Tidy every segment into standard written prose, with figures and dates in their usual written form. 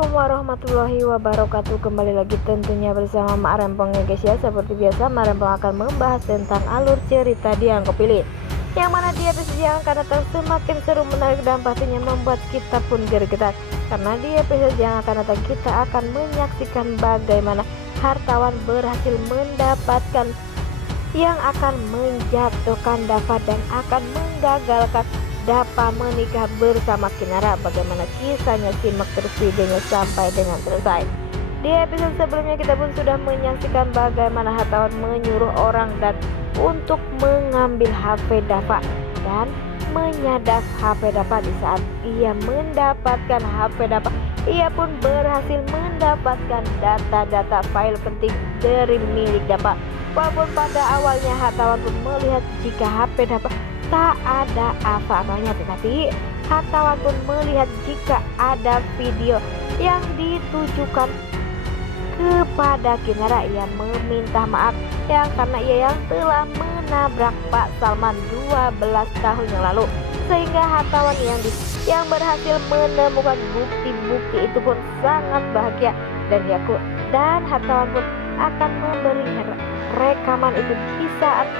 Assalamualaikum warahmatullahi wabarakatuh. Kembali lagi tentunya bersama Mak Rempong ya guys ya. Seperti biasa Mak Rempong akan membahas tentang alur cerita Dia Yang Kupilih, yang mana di episode yang akan datang semakin seru, menarik, dan pastinya membuat kita pun gergetan. Karena di episode yang akan datang kita akan menyaksikan bagaimana hartawan berhasil mendapatkan yang akan menjatuhkan Dava dan akan menggagalkan Dava menikah bersama Kinara. Bagaimana kisahnya, simak terus videonya sampai dengan selesai. Di episode sebelumnya kita pun sudah menyaksikan bagaimana hartawan menyuruh orang dan untuk mengambil HP Dava dan menyadap HP Dava. Di saat ia mendapatkan HP Dava, ia pun berhasil mendapatkan data-data file penting dari milik Dava. Walaupun pada awalnya hartawan pun melihat jika HP Dava tak ada apa-apanya, tetapi hartawan pun melihat jika ada video yang ditujukan kepada Kinara. Ia meminta maaf karena ia yang telah menabrak Pak Salman 12 tahun yang lalu, sehingga hartawan yang berhasil menemukan bukti-bukti itu pun sangat bahagia dan hartawan pun akan memberi rekaman itu di saat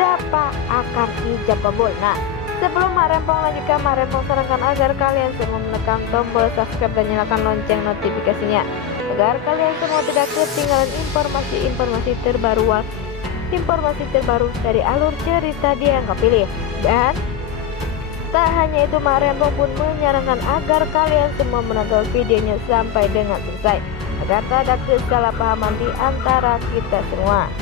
Dava akan ijab kabul. Nah, sebelum Mak Rempong lanjutkan, Mak Rempong sarankan agar kalian semua menekan tombol subscribe dan nyalakan lonceng notifikasinya agar kalian semua tidak ketinggalan informasi terbaru dari alur cerita Dia Yang Kupilih. Dan tak hanya itu, Mak Rempong pun menyarankan agar kalian semua menonton videonya sampai dengan selesai agar tak ada kesalahpahaman di antara kita semua.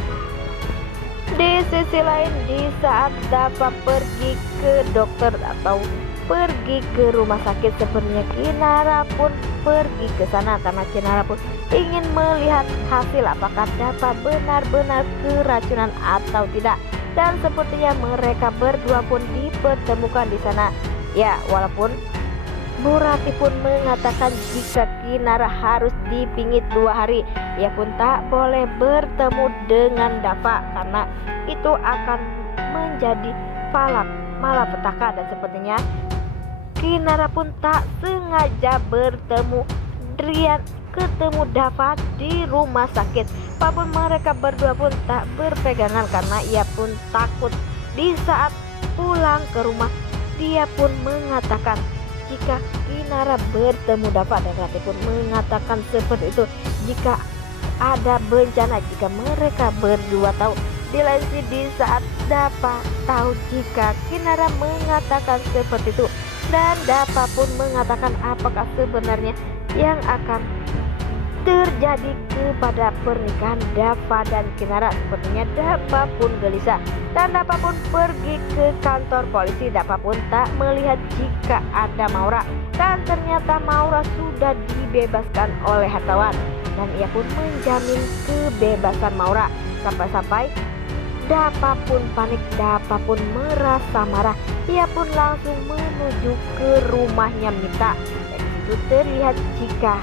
Di sisi lain, di saat Dava pergi ke dokter atau pergi ke rumah sakit, sepertinya Kinara pun pergi ke sana karena Kinara pun ingin melihat hasil apakah Dava benar-benar keracunan atau tidak. Dan sepertinya mereka berdua pun dipertemukan di sana. Ya, walaupun Bu Rati pun mengatakan jika Kinara harus dipingit 2 hari, ia pun tak boleh bertemu dengan Dava karena itu akan menjadi malapetaka. Dan sepertinya Kinara pun tak sengaja bertemu Dava di rumah sakit. Walaupun mereka berdua pun tak berpegangan karena ia pun takut. Di saat pulang ke rumah, dia pun mengatakan jika Kinara bertemu Dava, dan Rati pun mengatakan seperti itu jika ada bencana jika mereka berdua tahu. Di lain sisi, di saat Dava tahu jika Kinara mengatakan seperti itu, dan Dava pun mengatakan apakah sebenarnya yang akan terjadi kepada pernikahan Dava dan Kinara. Sepertinya Dava pun gelisah dan Dava pun pergi ke kantor polisi. Dava pun tak melihat jika ada Maura, dan ternyata Maura sudah dibebaskan oleh hartawan dan ia pun menjamin kebebasan Maura. Sampai-sampai Dava pun panik, Dava pun merasa marah. Ia pun langsung menuju ke rumahnya Mita. Dan itu terlihat jika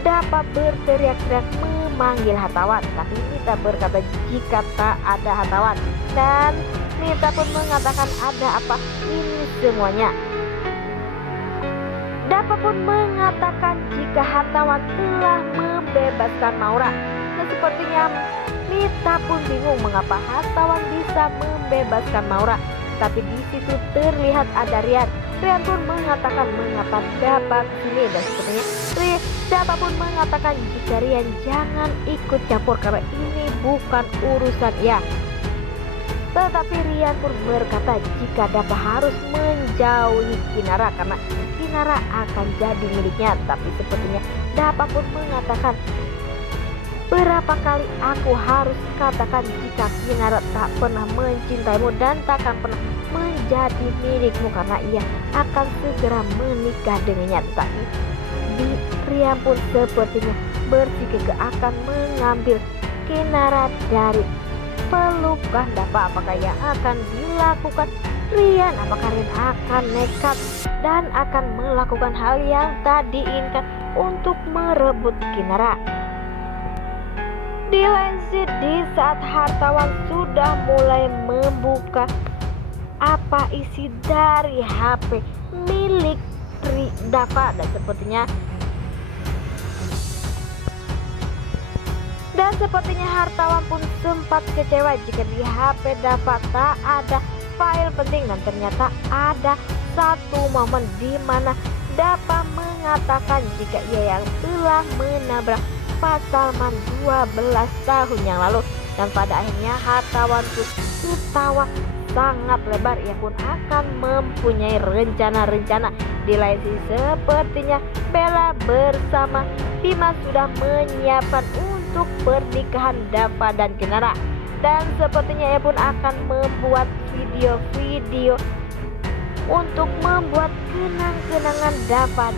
Dava berteriak-teriak memanggil hartawan, tapi Mita berkata jika tak ada hartawan. Dan Mita pun mengatakan ada apa ini semuanya. Dava pun mengatakan jika hartawan telah membebaskan Maura. Dan sepertinya Mita pun bingung mengapa hartawan bisa membebaskan Maura. Tapi di situ terlihat ada Rian. Rian pun mengatakan mengapa Dava kesini, dan sepertinya Dava pun mengatakan jika Rian jangan ikut campur karena ini bukan urusan ia. Tetapi Rian pun berkata jika Dava harus menjauhi Kinara karena Kinara akan jadi miliknya. Tapi sepertinya Dava pun mengatakan berapa kali aku harus katakan jika Kinara tak pernah mencintaimu dan takkan pernah menjadi milikmu karena ia akan segera menikah dengannya. Tetapi Rian pun sepertinya bersikeras akan mengambil Kinara dari pelukan Dava. Apakah yang akan dilakukan Rian? Apakah Rian akan nekat dan akan melakukan hal yang tak diinginkan untuk merebut Kinara? Di lain sisi, di saat hartawan sudah mulai membuka apa isi dari HP milik Dava, dan sepertinya Dan sepertinya hartawan pun sempat kecewa jika di HP Dava tak ada file penting, dan ternyata ada satu momen di mana Dava mengatakan jika ia yang telah menabrak Pak Salman 12 tahun yang lalu. Dan pada akhirnya hartawan pun ketawa sangat lebar. Ia pun akan mempunyai rencana-rencana. Di lain sisi sepertinya Bella bersama Bima sudah menyiapkan untuk pernikahan Dava dan Kinara. Dan sepertinya ia pun akan membuat video-video untuk membuat kenang-kenangan Dava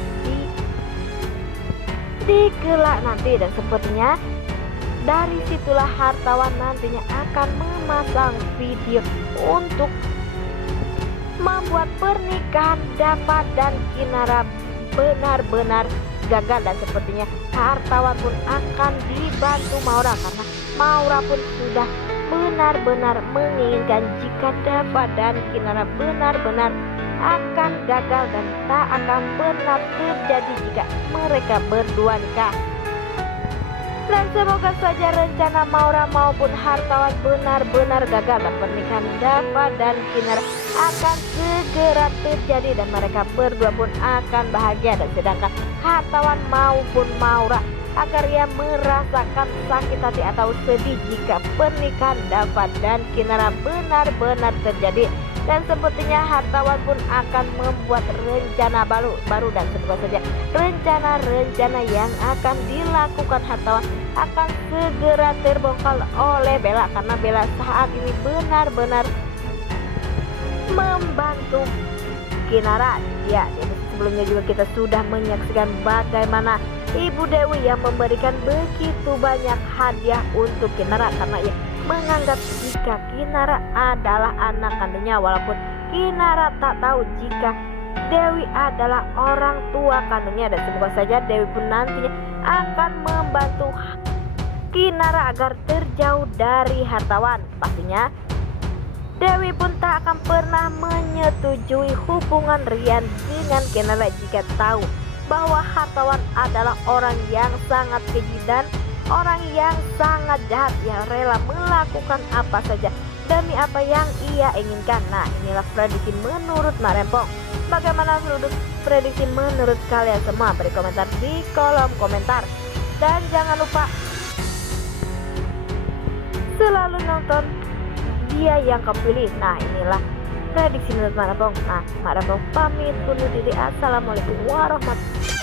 di kelak nanti. Dan sepertinya dari situlah hartawan nantinya akan memasang video untuk membuat pernikahan Dava dan Kinara benar-benar gagal. Dan sepertinya hartawan pun akan dibantu Maura, karena Maura pun sudah benar-benar menginginkan jika Dava dan Kinara benar-benar akan gagal dan tak akan pernah terjadi jika mereka berdua nikah. Dan semoga saja rencana Maura maupun hartawan benar-benar gagal, dan pernikahan Dava dan Kinara akan segera terjadi dan mereka berdua pun akan bahagia. Dan sedangkan hartawan maupun Maura agar ia merasakan sakit hati atau sedih jika pernikahan Dava dan Kinara benar-benar terjadi. Dan sepertinya hartawan pun akan membuat rencana baru dan semoga saja rencana-rencana yang akan dilakukan hartawan akan segera terbongkar oleh Bella, karena Bella saat ini benar-benar membantu Kinara. Ya, sebelumnya juga kita sudah menyaksikan bagaimana Ibu Dewi yang memberikan begitu banyak hadiah untuk Kinara, karena ia menganggap jika Kinara adalah anak kandungnya, walaupun Kinara tak tahu jika Dewi adalah orang tua kandungnya. Dan semoga saja Dewi pun nantinya akan membantu Kinara agar terjauh dari hartawan. Pastinya Dewi pun tak akan pernah menyetujui hubungan Rian dengan Kinara jika tahu bahwa hartawan adalah orang yang sangat keji dan orang yang sangat jahat, yang rela melakukan apa saja demi apa yang ia inginkan. Nah, inilah prediksi menurut Mak Rempong. Bagaimana prediksi menurut kalian semua? Beri komentar di kolom komentar. Dan jangan lupa selalu nonton Dia Yang Kau Pilih. Nah, inilah prediksi menurut Mak Rempong. Nah, Mak Rempong pamit undur diri. Assalamualaikum warahmatullahi wabarakatuh.